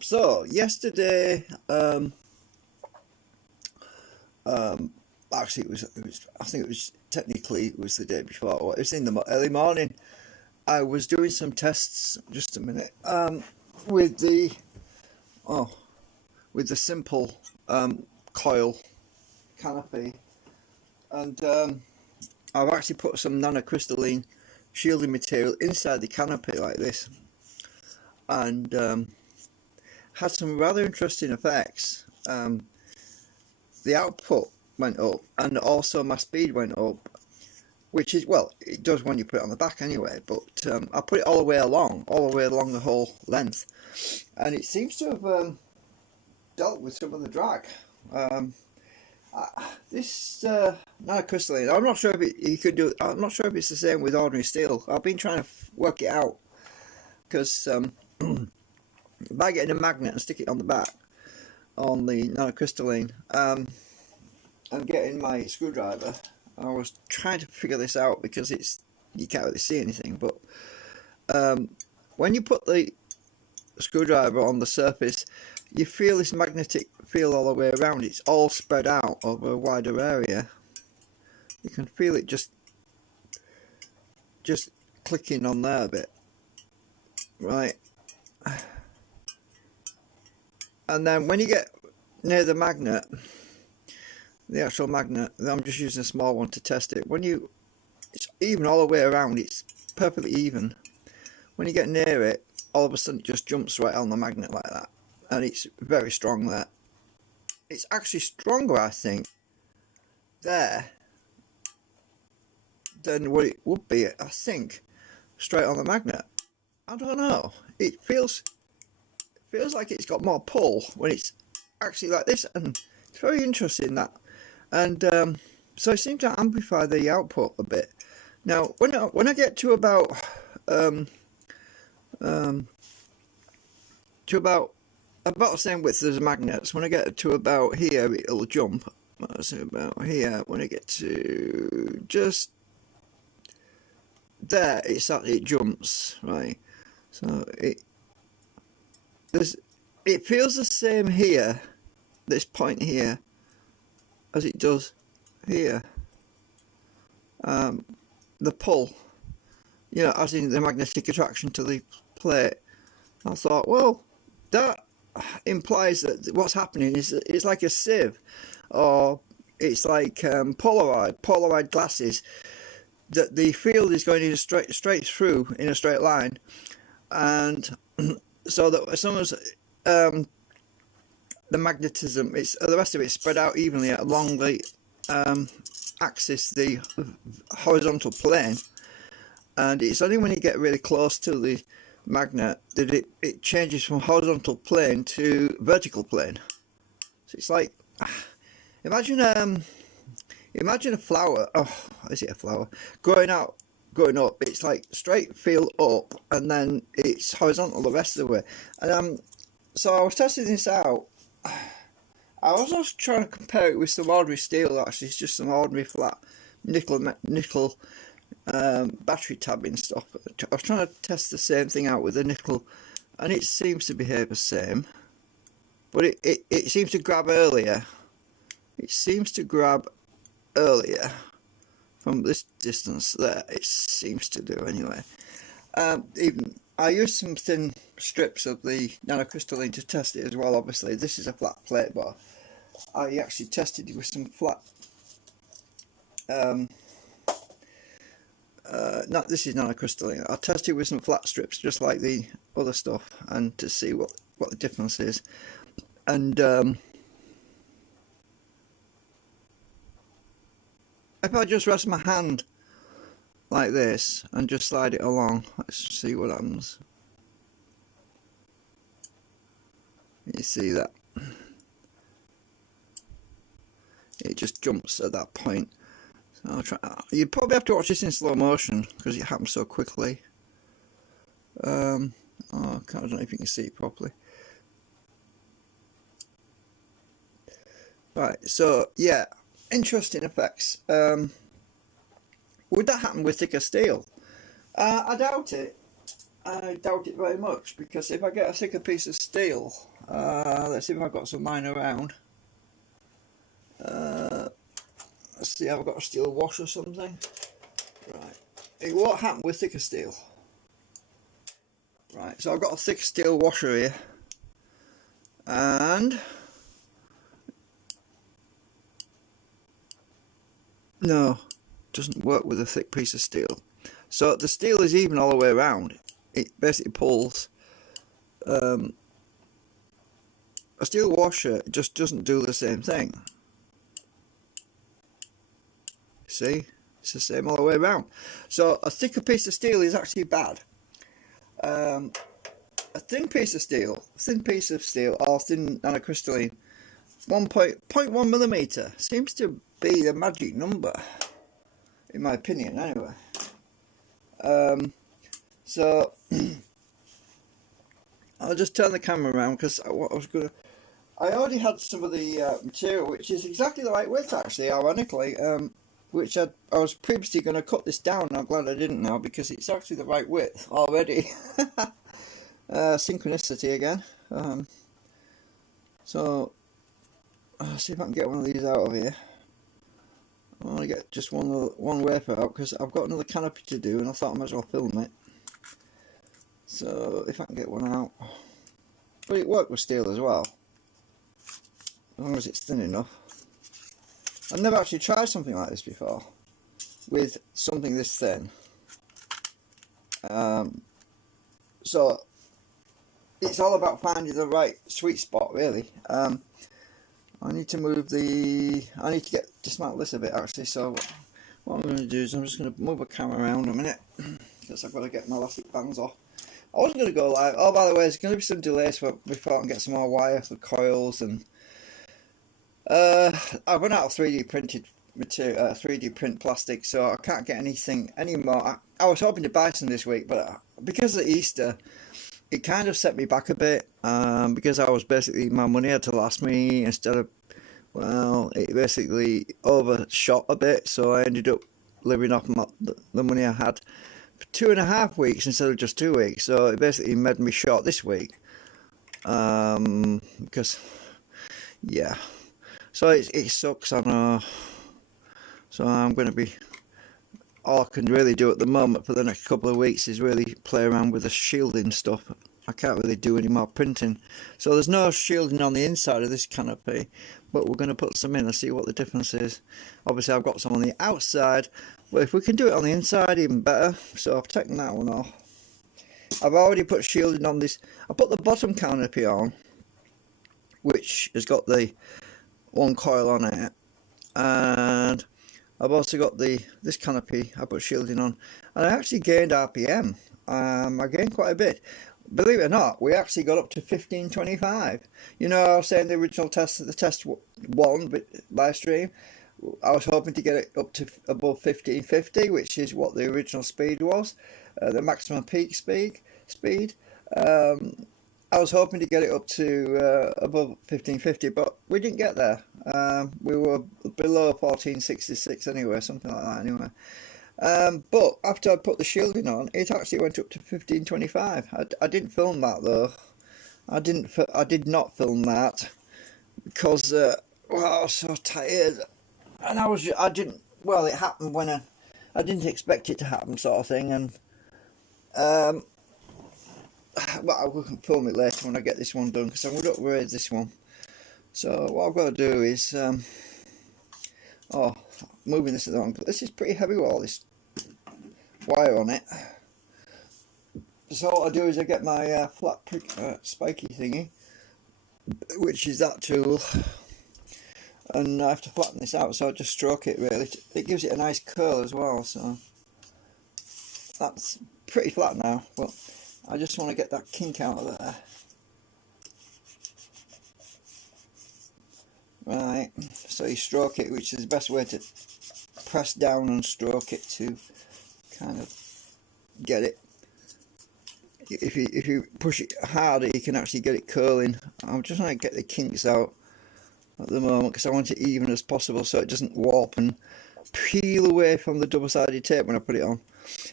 So yesterday, um, actually it was, I think it was technically it was the day before. Well, it was in the early morning. I was doing some tests. Just a minute. With the oh, with the simple coil canopy, and I've actually put some nanocrystalline shielding material inside the canopy like this, and had some rather interesting effects. The output went up, and also my speed went up, which is, well, it does when you put it on the back anyway, but I put it all the way along the whole length, and it seems to have dealt with some of the drag. This nanocrystalline, I'm not sure if you could do. I'm not sure if it's the same with ordinary steel. I've been trying to work it out, because by getting a magnet and stick it on the back on the nanocrystalline, and getting my screwdriver, I was trying to figure this out, because you can't really see anything, but when you put the screwdriver on the surface, you feel this magnetic field all the way around. It's all spread out over a wider area. You can feel it just clicking on there a bit, right? And then when you get near the magnet, the actual magnet, I'm just using a small one to test it. It's even all the way around, it's perfectly even. When you get near it, all of a sudden it just jumps right on the magnet like that, and it's very strong there. It's actually stronger, I think, there than what it would be, I think, straight on the magnet. I don't know. It feels like it's got more pull when it's actually like this, and it's very interesting that. And so it seems to amplify the output a bit. Now, when I get to about about the same width as magnets, when I get to about here, it'll jump. So about here, when I get to just there, it jumps, right? So it feels the same here, this point here, as it does here. The pull, as in the magnetic attraction to the plate. I thought, well, that implies that what's happening is it's like a sieve, or it's like polarized glasses, that the field is going in straight through in a straight line, and so that as soon as the magnetism, the rest of it is spread out evenly along the axis, the horizontal plane, and it's only when you get really close to the magnet that it changes from horizontal plane to vertical plane. So it's like, imagine a flower. Oh, is it a flower? Going up. It's like straight field up, and then it's horizontal the rest of the way. And so I was testing this out. I was also trying to compare it with some ordinary steel. Actually, it's just some ordinary flat nickel battery tabbing stuff. I was trying to test the same thing out with the nickel, and it seems to behave the same, but it seems to grab earlier. It seems to grab earlier from this distance there. It seems to do anyway. Even I used some thin strips of the nanocrystalline to test it as well. Obviously, this is a flat plate, but I actually tested it with some flat. This is nanocrystalline. I tested it with some flat strips, just like the other stuff, and to see what the difference is. And if I just rest my hand like this and just slide it along, let's see what happens. You see that? It just jumps at that point. So I'll try. You'd probably have to watch this in slow motion because it happens so quickly. I don't know if you can see it properly. Right, so yeah, interesting effects. Would that happen with thicker steel? I doubt it. I doubt it very much, because if I get a thicker piece of steel, let's see if I've got some lying around. Let's see, have I got a steel wash or something? Right, it won't happen with thicker steel. Right, so I've got a thick steel washer here, and no, doesn't work with a thick piece of steel. So the steel is even all the way around. It basically pulls. A steel washer just doesn't do the same thing. See, it's the same all the way around. So a thicker piece of steel is actually bad. A thin piece of steel, or thin nanocrystalline, 1.1 millimeter seems to be the magic number, in my opinion, anyway. So I'll just turn the camera around, because what I was gonna, I already had some of the material, which is exactly the right width, actually, ironically, which I was previously going to cut this down. I'm glad I didn't now, because it's actually the right width already. Synchronicity again. So I'll see if I can get one of these out of here. I want to get just one wafer out, because I've got another canopy to do, and I thought I might as well film it. So if I can get one out, but it worked with steel as well, as long as it's thin enough. I've never actually tried something like this before, with something this thin. So it's all about finding the right sweet spot, really. I need to move I need to dismantle this a bit, actually. So what I'm going to do is I'm just going to move a camera around a minute, because I've got to get my elastic bands off. I wasn't going to go live. Oh, by the way, there's going to be some delays before I can get some more wire for coils, and I've run out of 3D printed material, 3D print plastic, so I can't get anything anymore. I was hoping to buy some this week, but because of Easter, it kind of set me back a bit, because I was basically, my money had to last me instead of, well, it basically overshot a bit, so I ended up living off the money I had for 2.5 weeks instead of just 2 weeks. So it basically made me short this week, because, yeah, so it sucks, I know. So I'm going to be, all I can really do at the moment for the next couple of weeks is really play around with the shielding stuff. I can't really do any more printing. So there's no shielding on the inside of this canopy, but we're going to put some in and see what the difference is. Obviously I've got some on the outside, but if we can do it on the inside, even better. So I've taken that one off. I've already put shielding on this. I put the bottom canopy on, which has got the one coil on it, and I've also got this canopy I put shielding on, and I actually gained RPM. I gained quite a bit. Believe it or not, we actually got up to 1525. You know, I was saying the original test, the test one live stream, I was hoping to get it up to above 1550, which is what the original speed was, the maximum peak speed. I was hoping to get it up to above 1550, but we didn't get there. We were below 1466 anyway, something like that anyway. But after I put the shielding on, it actually went up to 1525. I didn't film that though. I did not film that because well, I was so tired, and well, it happened when I didn't expect it to happen, sort of thing, and well, I can film it later when I get this one done, because I'm going to upgrade this one. So what I've got to do is moving this along. This is pretty heavy with all this wire on it. So what I do is I get my flat spiky thingy, which is that tool, and I have to flatten this out, so I just stroke it really. It gives it a nice curl as well, so that's pretty flat now, but I just want to get that kink out of there. Right, so you stroke it, which is the best way to press down and stroke it to kind of get it. If you push it harder, you can actually get it curling. I'm just trying to get the kinks out at the moment, because I want it even as possible so it doesn't warp and peel away from the double-sided tape when I put it on.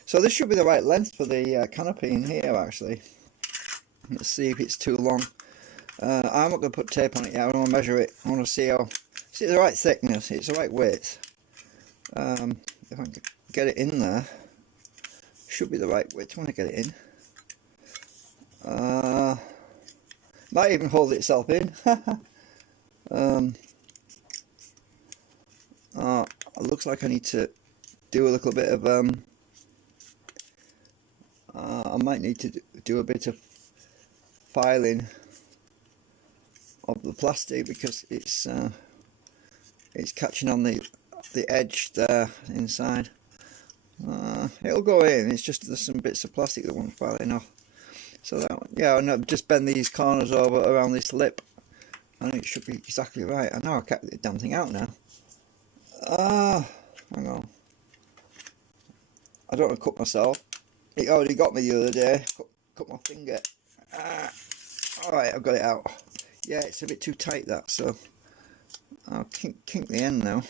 So this should be the right length for the canopy in here actually. Let's see if it's too long. I'm not going to put tape on it yet. I want to measure it. I want to see how, see the right thickness, it's the right width. If I can get it in there, should be the right width when I get it in. Might even hold itself in. It looks like I need to do a little bit of I might need to do a bit of filing of the plastic because it's catching on the edge there inside. It'll go in, it's just there's some bits of plastic that won't filing off. So that one, yeah, and I've just bend these corners over around this lip and it should be exactly right. I know I kept the damn thing out now. Hang on. I don't want to cut myself. It already got me the other day. Cut my finger. Alright, I've got it out. Yeah, it's a bit too tight that, so I'll kink the end now.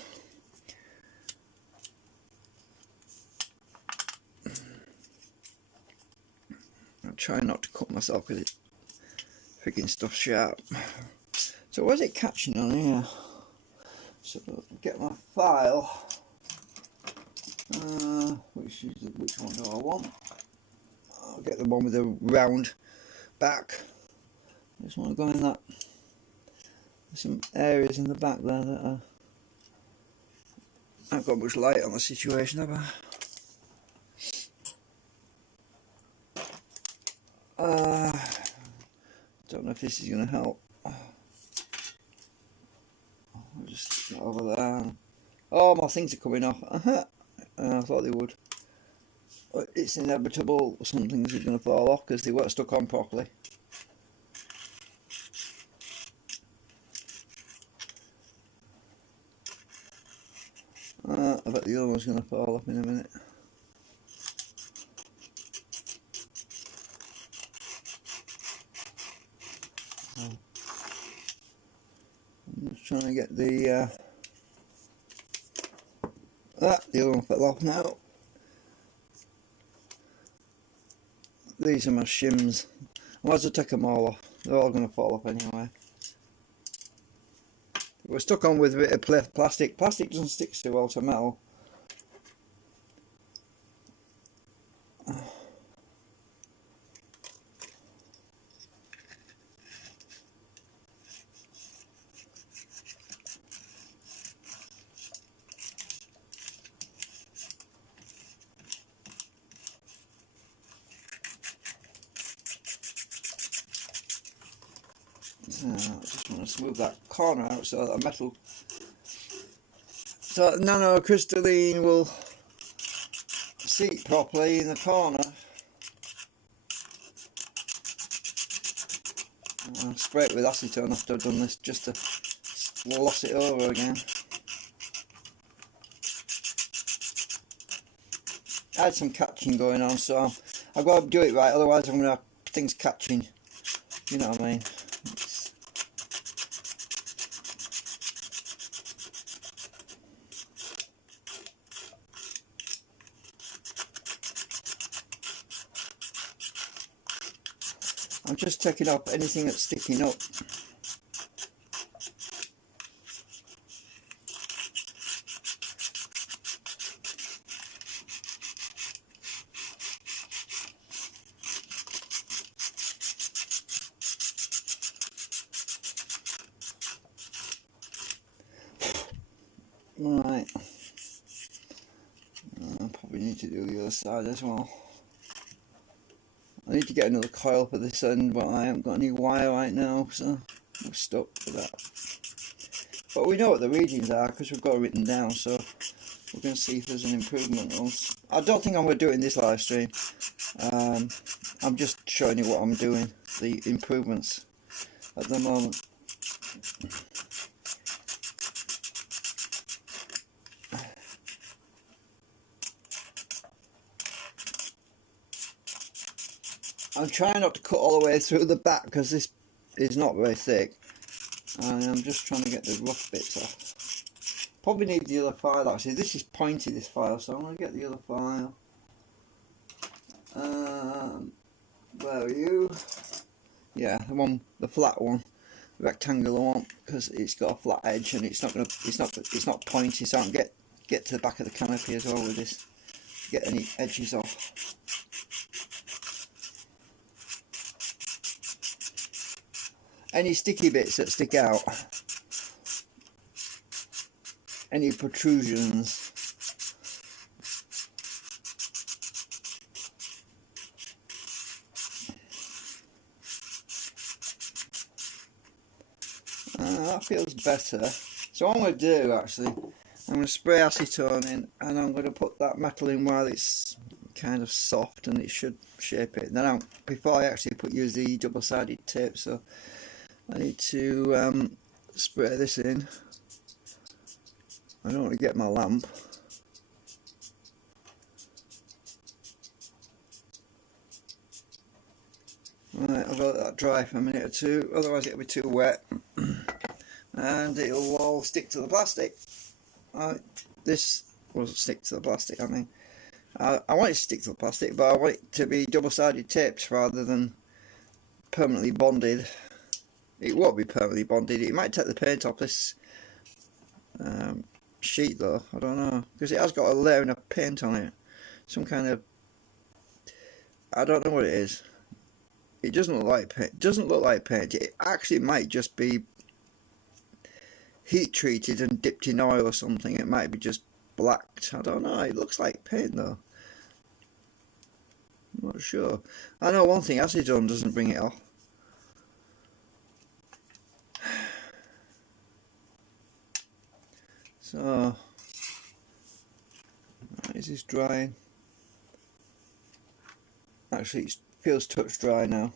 I'll try not to cut myself because it's freaking stuff sharp. So where's it catching on here? So I'll get my file. Which one do I want? I'll get the one with the round back. I just want to go in that. There's some areas in the back there that are, I haven't got much light on the situation, have I? Don't know if this is going to help. I'll just get over there. Oh, my things are coming off. I thought they would. But it's inevitable some things are going to fall off because they weren't stuck on properly. I bet the other one's going to fall off in a minute. I'm just trying to get the the other one fell off now. These are my shims. I might as well take them all off. They're all going to fall off anyway. We're stuck on with a bit of plastic. Plastic doesn't stick so well to metal. I just want to smooth that corner out so that metal, so that nanocrystalline will seat properly in the corner. I'll spray it with acetone after I've done this just to gloss it over again. I had some catching going on, so I've got to do it right, otherwise I'm going to have things catching, you know what I mean. I'm just taking off anything that's sticking up. Right. I probably need to do the other side as well. I need to get another coil for this end, but I haven't got any wire right now, so I'm stuck with that. But we know what the readings are because we've got it written down, so we're going to see if there's an improvement. I don't think I'm going to do it in this live stream. I'm just showing you what I'm doing, the improvements at the moment. I'm trying not to cut all the way through the back because this is not very thick. And I'm just trying to get the rough bits off. Probably need the other file actually. This is pointy, this file, so I'm going to get the other file. Where are you? Yeah, the flat one, the rectangular one, because it's got a flat edge and it's not pointy, so I can get to the back of the canopy as well with this. Get any edges off. Any sticky bits that stick out, any protrusions. That feels better. So what I'm going to do actually, I'm going to spray acetone in and I'm going to put that metal in while it's kind of soft and it should shape it. Then before I actually use the double-sided tape, so I need to spray this in. I don't want to get my lamp. Right, I'll let that dry for a minute or two, otherwise it'll be too wet and it'll all stick to the plastic. This will stick to the plastic, I mean. I want it to stick to the plastic, but I want it to be double-sided taped rather than permanently bonded. It won't be permanently bonded. It might take the paint off this sheet though, I don't know, because it has got a layer of paint on it, some kind of, I don't know what it is. It doesn't look like paint. It doesn't look like paint. It actually might just be heat treated and dipped in oil or something. It might be just blacked. I don't know. It looks like paint though. I'm not sure. I know one thing, acetone doesn't bring it off. So, is this drying? Actually, it feels touch dry now.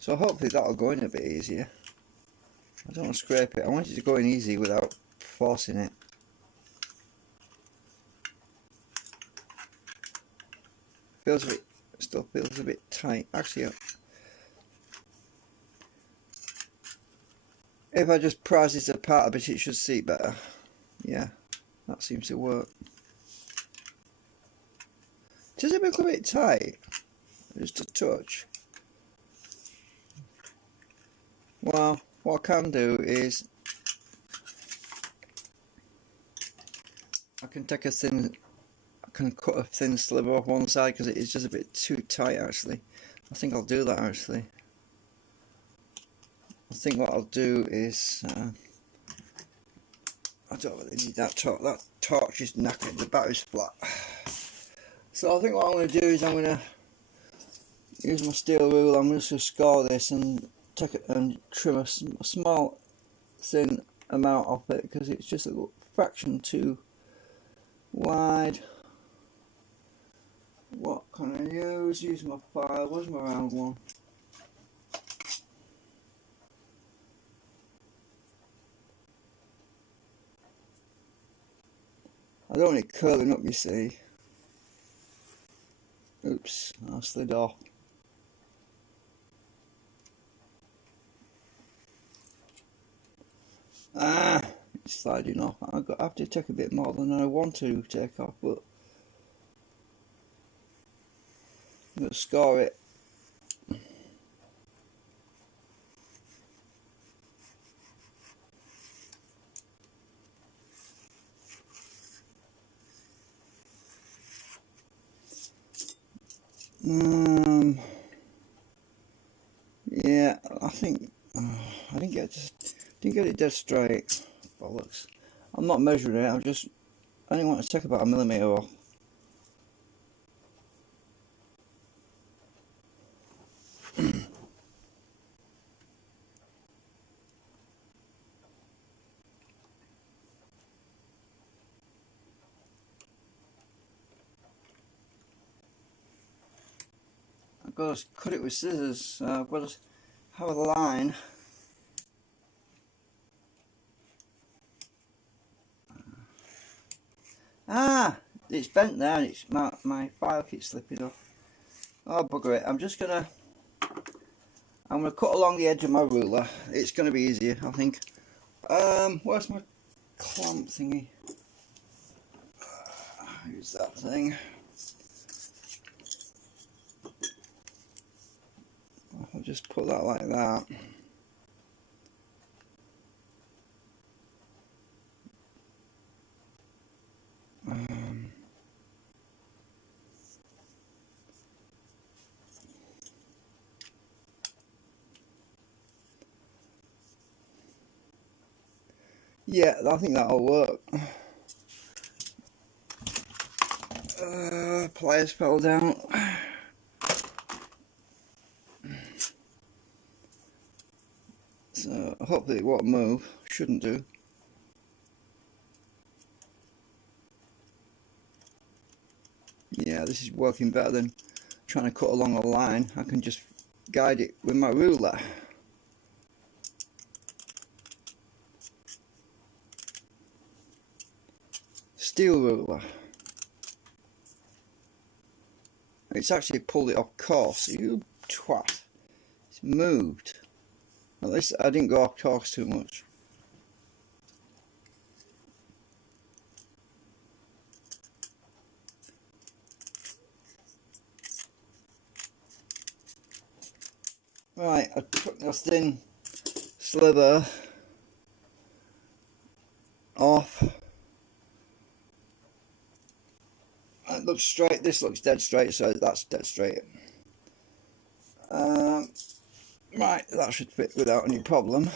So hopefully that'll go in a bit easier. I don't want to scrape it. I want it to go in easy without forcing it. Feels a bit, still feels a bit tight. Actually, if I just prise this apart a bit, it should seat better. Yeah, that seems to work. Does it look a bit tight? Just a touch. Well, what I can do is I can cut a thin sliver off one side because it is just a bit too tight actually. I think I'll do that actually. I think what I'll do is I don't really need that torch. That torch is knackered, the battery's flat. So I think what I'm going to do is I'm going to use my steel rule. I'm just going to score this and take it and trim a small thin amount off it because it's just a little fraction too wide. What can I use? Use my file. Where's my round one? I don't want it curling up, you see. Oops, I slid off. It's sliding off. I have to take a bit more than I want to take off, but I'm going to score it. Yeah, I think I didn't get it dead straight. Bollocks. I'm not measuring it. I only want to take about 1 millimetre off. I've got to cut it with scissors. I've got to have a line. It's bent there and it's my file keeps slipping off. Oh bugger it, I'm gonna cut along the edge of my ruler. It's gonna be easier, I think. Where's my clamp thingy? Use that thing. just put that like that. Yeah, I think that'll work. Pliers fell down. So hopefully it won't move. Shouldn't do. Yeah, this is working better than trying to cut along a line. I can just guide it with my ruler. Steel ruler. It's actually pulled it off course. You twat. It's moved. At least I didn't go off course too much. Right, I took this thin slither off. It looks straight. This looks dead straight, so that's dead straight. Right, that should fit without any problem.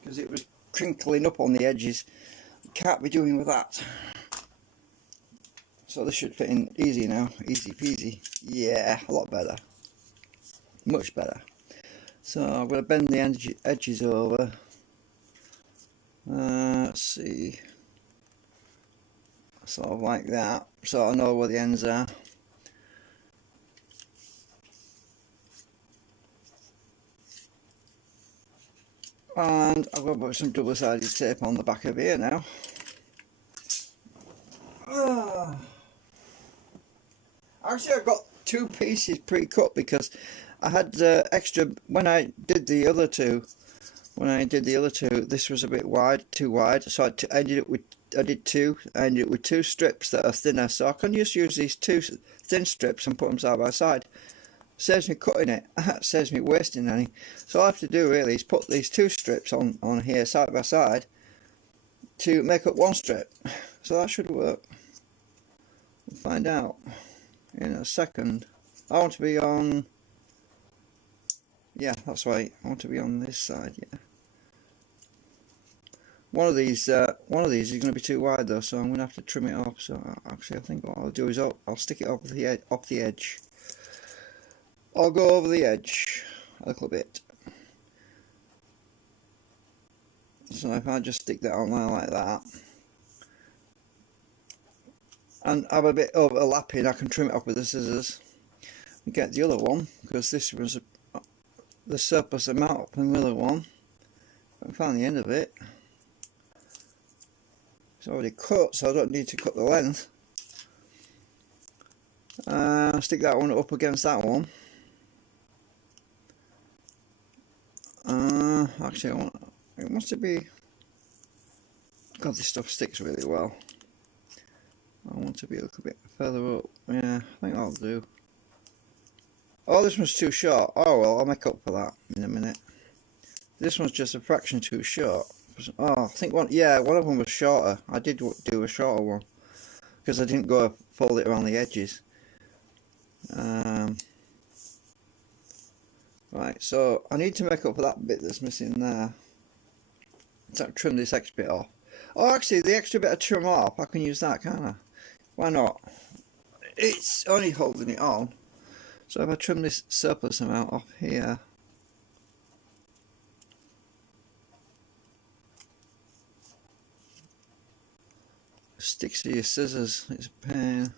Because it was crinkling up on the edges. Can't be doing with that. So this should fit in easy now. Easy peasy. Yeah, a lot better. Much better. So I'm going to bend the edges over. Let's see. Sort of like that. So I know where the ends are. And I've got to put some double-sided tape on the back of here now. Actually, I've got two pieces pre-cut because I had extra when I did the other two. This was a bit wide, too wide, so I ended up with. I did two. I ended up with two strips that are thinner, so I can just use these two thin strips and put them side by side. Saves me cutting it. Saves me wasting any. So all I have to do really is put these two strips on here side by side to make up one strip. So that should work. We'll find out in a second. I want to be on. Yeah, that's right. I want to be on this side. Yeah. One of these is going to be too wide though, so I'm going to have to trim it off. So actually, I think what I'll do is I'll stick it off the edge. I'll go over the edge a little bit. So if I just stick that on there like that, and have a bit overlapping, I can trim it off with the scissors. And get the other one because this was the surplus amount from the other one. I found the end of it. It's already cut, so I don't need to cut the length. Stick that one up against that one. Actually, it wants to be. God, this stuff sticks really well. I want to be a little bit further up. Yeah, I think that'll do. Oh, this one's too short. Oh well, I'll make up for that in a minute. This one's just a fraction too short. Oh, I think one of them was shorter. I did do a shorter one because I didn't go fold it around the edges. Right, so I need to make up for that bit that's missing there. So trim this extra bit off. Oh, actually, the extra bit of trim off, I can use that, can't I? Why not? It's only holding it on. So if I trim this surplus amount off here. Sticks to your scissors, it's a pain.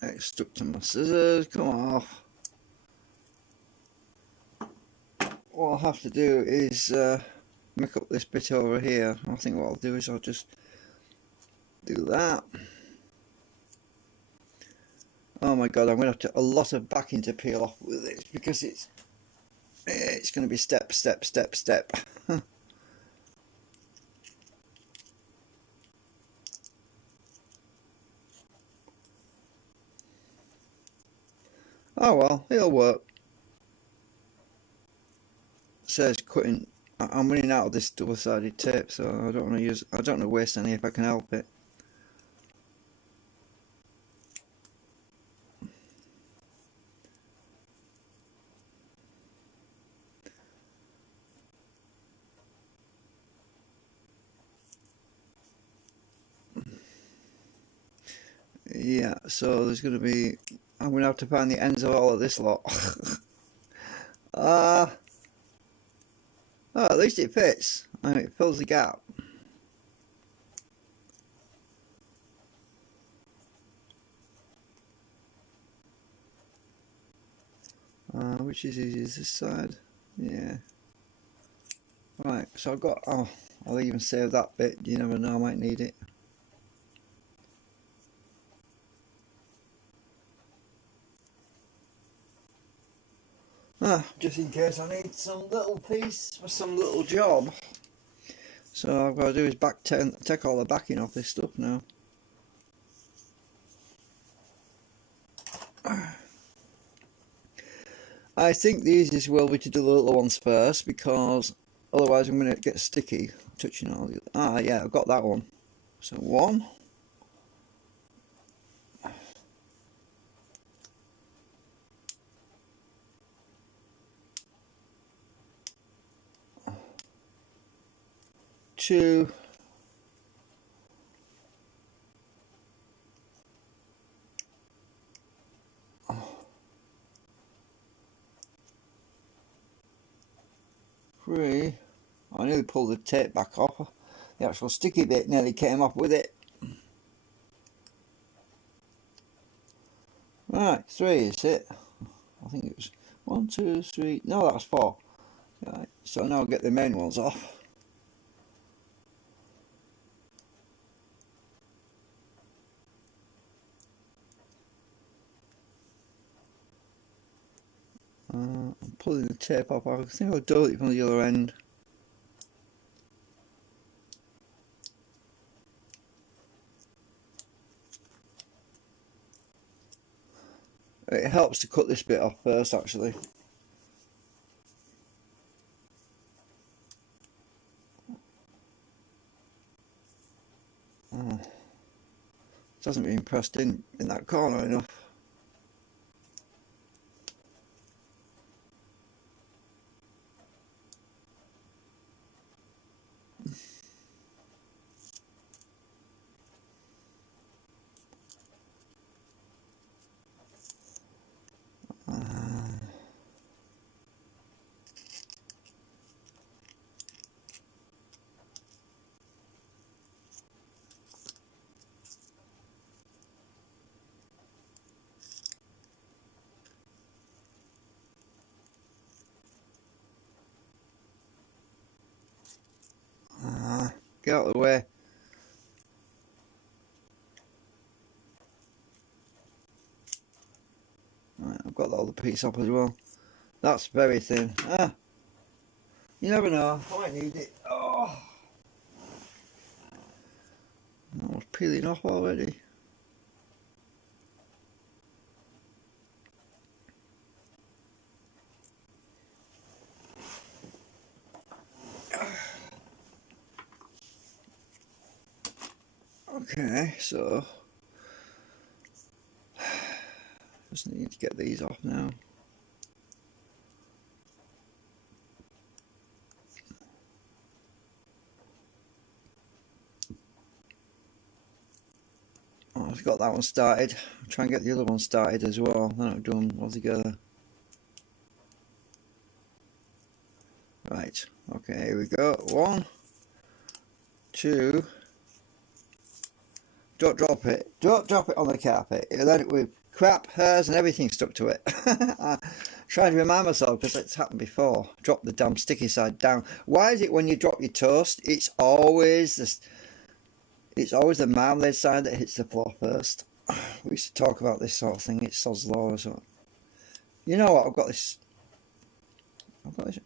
It's stuck to my scissors, come off. What I'll have to do is make up this bit over here. I think what I'll do is I'll just do that. Oh my god, I'm going to have a lot of backing to peel off with this because it's going to be step, step, step, step. Oh well, it'll work. It says cutting. I'm running out of this double-sided tape, so I don't want to use. I don't want to waste any if I can help it. Yeah, so there's going to be. I'm going to have to find the ends of all of this lot. Oh, at least it fits. And it fills the gap. Which is easiest, this side? Yeah. Right, so I've got. Oh, I'll even save that bit. You never know, I might need it. Just in case I need some little piece for some little job. So all I've got to do is take all the backing off this stuff now. I think the easiest will be to do the little ones first, because otherwise I'm going to get sticky touching all the. Yeah, I've got that one. So one. Two. Three. I nearly pulled the tape back off. The actual sticky bit nearly came off with it. Right, three is it. I think it was 1, 2, 3. No, that was 4. Right, so now I'll get the main ones off. I'm pulling the tape off. I think I'll do it from the other end. It helps to cut this bit off first, actually. It hasn't been pressed in that corner enough. Get out of the way. Right, I've got the other piece up as well. That's very thin. You never know. I might need it. Oh, that was peeling off already. Okay, so just need to get these off now. I've got that one started. I'll try and get the other one started as well. Then I've done all together. Right, okay, here we go. 1, 2. Don't drop it. Don't drop it on the carpet. It'll end up with crap, hairs and everything stuck to it. I'm trying to remind myself because it's happened before. Drop the damn sticky side down. Why is it when you drop your toast, it's always the marmalade side that hits the floor first? we used to talk about this sort of thing. It's sod's law or something. You know what? I've got this.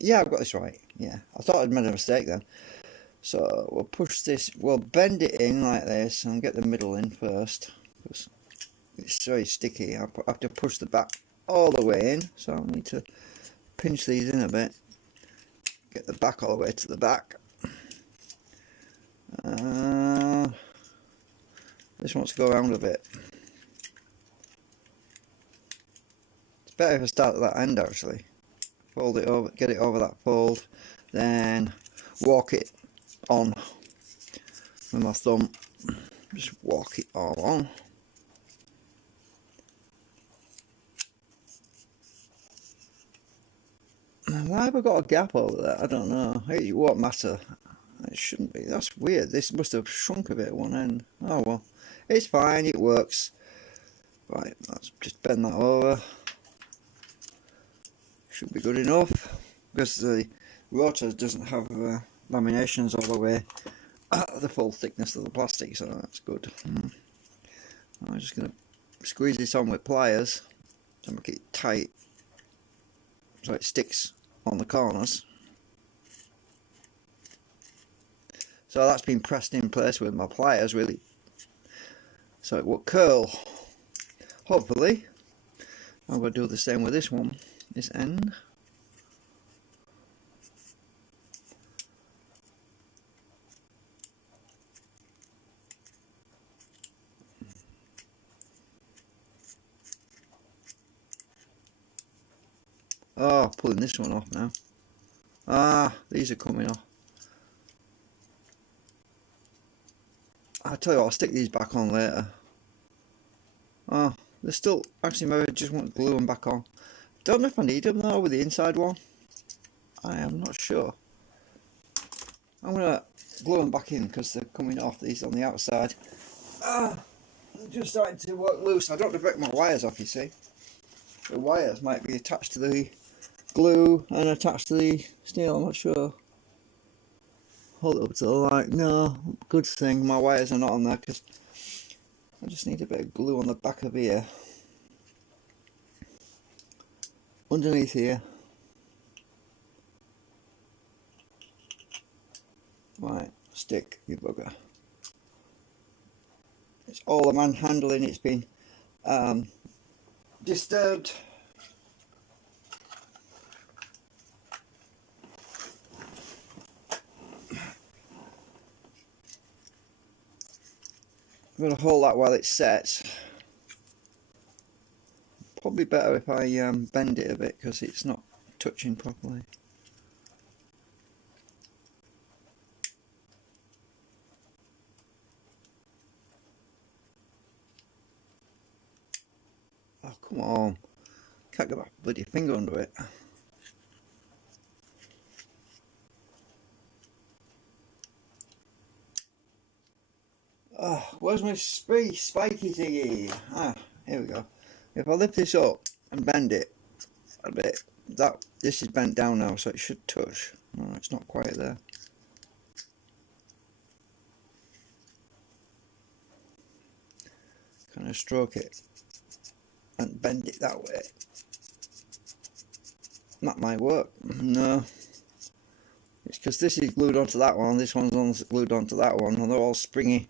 Yeah, I've got this right. Yeah, I thought I'd made a mistake then. So we'll push this. We'll bend it in like this and get the middle in first. Because it's very sticky. I have to push the back all the way in. So I need to pinch these in a bit. Get the back all the way to the back. This wants to go around a bit. It's better if I start at that end actually. Fold it over, get it over that fold, then walk it on with my thumb. Just walk it all on. Why have I got a gap over there? I don't know. It won't matter. It shouldn't be. That's weird. This must have shrunk a bit at one end. Oh well. It's fine. It works. Right. Let's just bend that over. Should be good enough. Because the rotor doesn't have laminations all the way at the full thickness of the plastic. So that's good. I'm just going to squeeze this on with pliers to make it tight. So it sticks on the corners. So that's been pressed in place with my pliers really, so it will curl. Hopefully I'm going to do the same with this one, this end. Oh, pulling this one off now. Ah, these are coming off. I'll tell you what, I'll stick these back on later. Oh, they're still, actually maybe I just want to glue them back on. Don't know if I need them though with the inside one. I am not sure. I'm going to glue them back in because they're coming off, these on the outside. They're just starting to work loose. I don't want to break my wires off, you see. The wires might be attached to the glue and attached to the steel, I'm not sure. Hold it up to the light. No, good thing my wires are not on there because I just need a bit of glue on the back of here. Underneath here. Right, stick, you bugger. It's all the manhandling, it's been disturbed. I'm going to hold that while it sets. Probably better if I bend it a bit because it's not touching properly. Oh, come on. Can't get my bloody finger under it. Oh, where's my spiky thingy? Ah, here we go. If I lift this up and bend it a bit, this is bent down now, so it should touch. No, it's not quite there. Kind of stroke it and bend it that way. That might work. No. It's because this is glued onto that one, this one's glued onto that one, and they're all springy.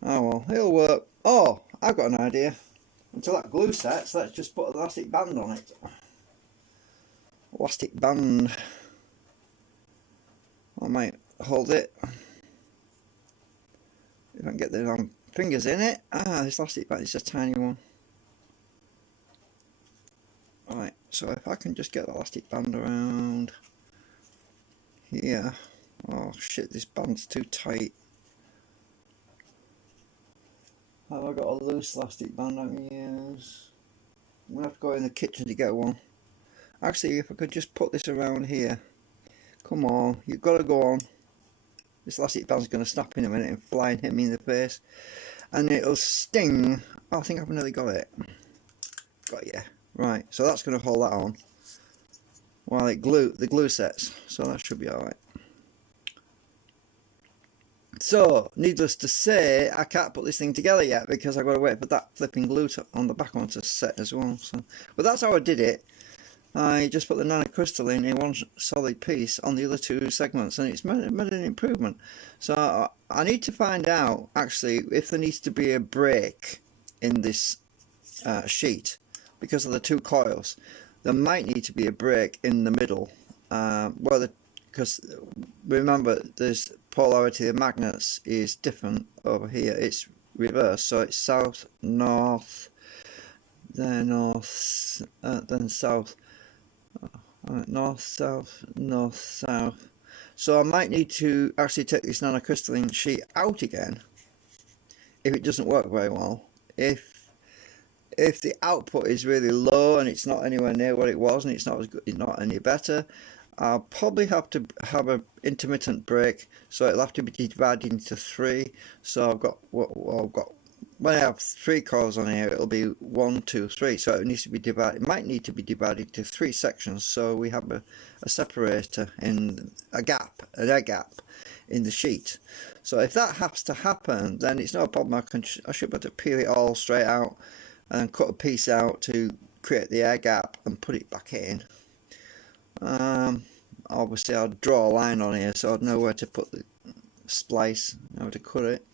Oh well, it'll work. Oh, I've got an idea. Until that glue sets, let's just put an elastic band on it. Elastic band. I might hold it. If I can get the fingers in it. Ah, this elastic band is a tiny one. Right, so if I can just get the elastic band around here. Oh shit, this band's too tight. Have I got a loose elastic band I can use? I'm going to have to go in the kitchen to get one. Actually, if I could just put this around here. Come on, you've got to go on. This elastic band's going to snap in a minute and fly and hit me in the face. And it'll sting. Oh, I think I've nearly got it. Got you. Right, so that's going to hold that on while the glue sets. So that should be alright. So, needless to say, I can't put this thing together yet because I've got to wait for that flipping glue on the back one to set as well. So, but that's how I did it. I just put the nanocrystalline in one solid piece on the other two segments, and it's made an improvement. So I need to find out actually if there needs to be a break in this sheet because of the two coils. There might need to be a break in the middle, because remember, there's polarity of magnets is different over here. It's reversed, so it's south, north, then north, then south. North, south, north, south. So I might need to actually take this nanocrystalline sheet out again if it doesn't work very well. If the output is really low and it's not anywhere near what it was and it's not as good, it's not any better, I'll probably have to have an intermittent break. So it'll have to be divided into three. So I've got when I have three coils on here, it'll be 1, 2, 3. So it needs to be divided. It might need to be divided into 3 sections. So we have a separator in an air gap in the sheet. So if that has to happen, then it's no problem. I should be able to peel it all straight out and cut a piece out to create the air gap and put it back in. Obviously, I'll draw a line on here so I'd know where to put the splice, how to cut it.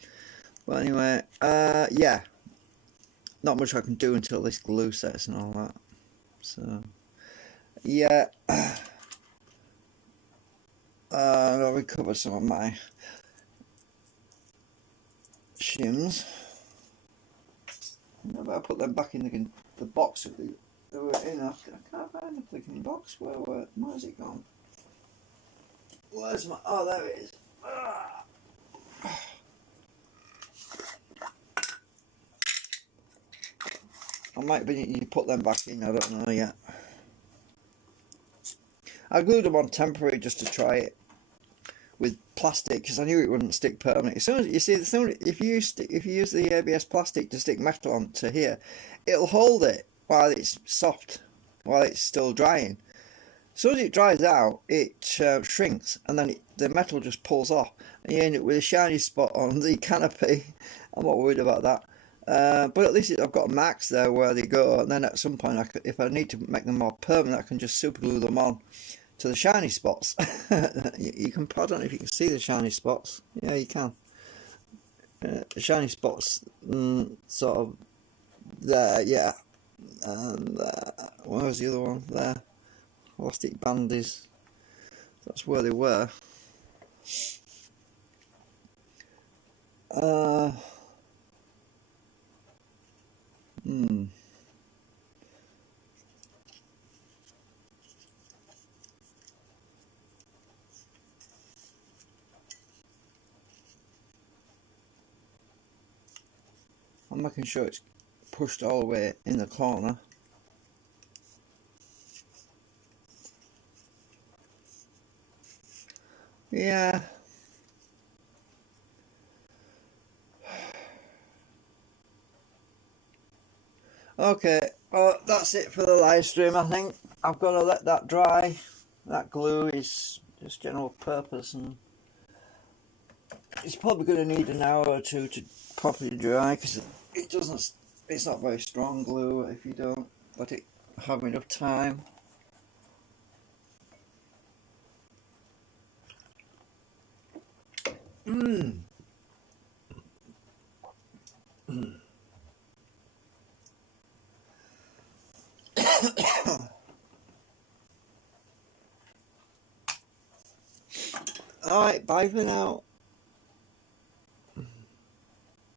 But anyway, yeah, not much I can do until this glue sets and all that. So, yeah, I'll recover some of my shims. Maybe I'll put them back in the box that they were in. I can't find the flicking box. Where's it gone? Where's my? Oh, there it is. I might be needing to put them back in, I don't know yet. I glued them on temporary just to try it with plastic because I knew it wouldn't stick permanently. As soon as you see, if you use the ABS plastic to stick metal onto here, it'll hold it while it's soft, while it's still drying. As soon as it dries out, it shrinks, and then the metal just pulls off, and you end up with a shiny spot on the canopy. I'm not worried about that. But at least I've got marks there where they go, and then at some point, if I need to make them more permanent, I can just super glue them on to the shiny spots. You can, I don't know if you can see the shiny spots. Yeah, you can. The shiny spots, sort of there, yeah. And where's the other one? There. Elastic bandies. That's where they were. I'm making sure it's pushed all the way in the corner. Yeah. Okay, well that's it for the live stream. I think I've got to let that dry. That glue is just general purpose, and it's probably going to need an hour or two to properly dry because it's not very strong glue if you don't let it have enough time. Alright, bye for now.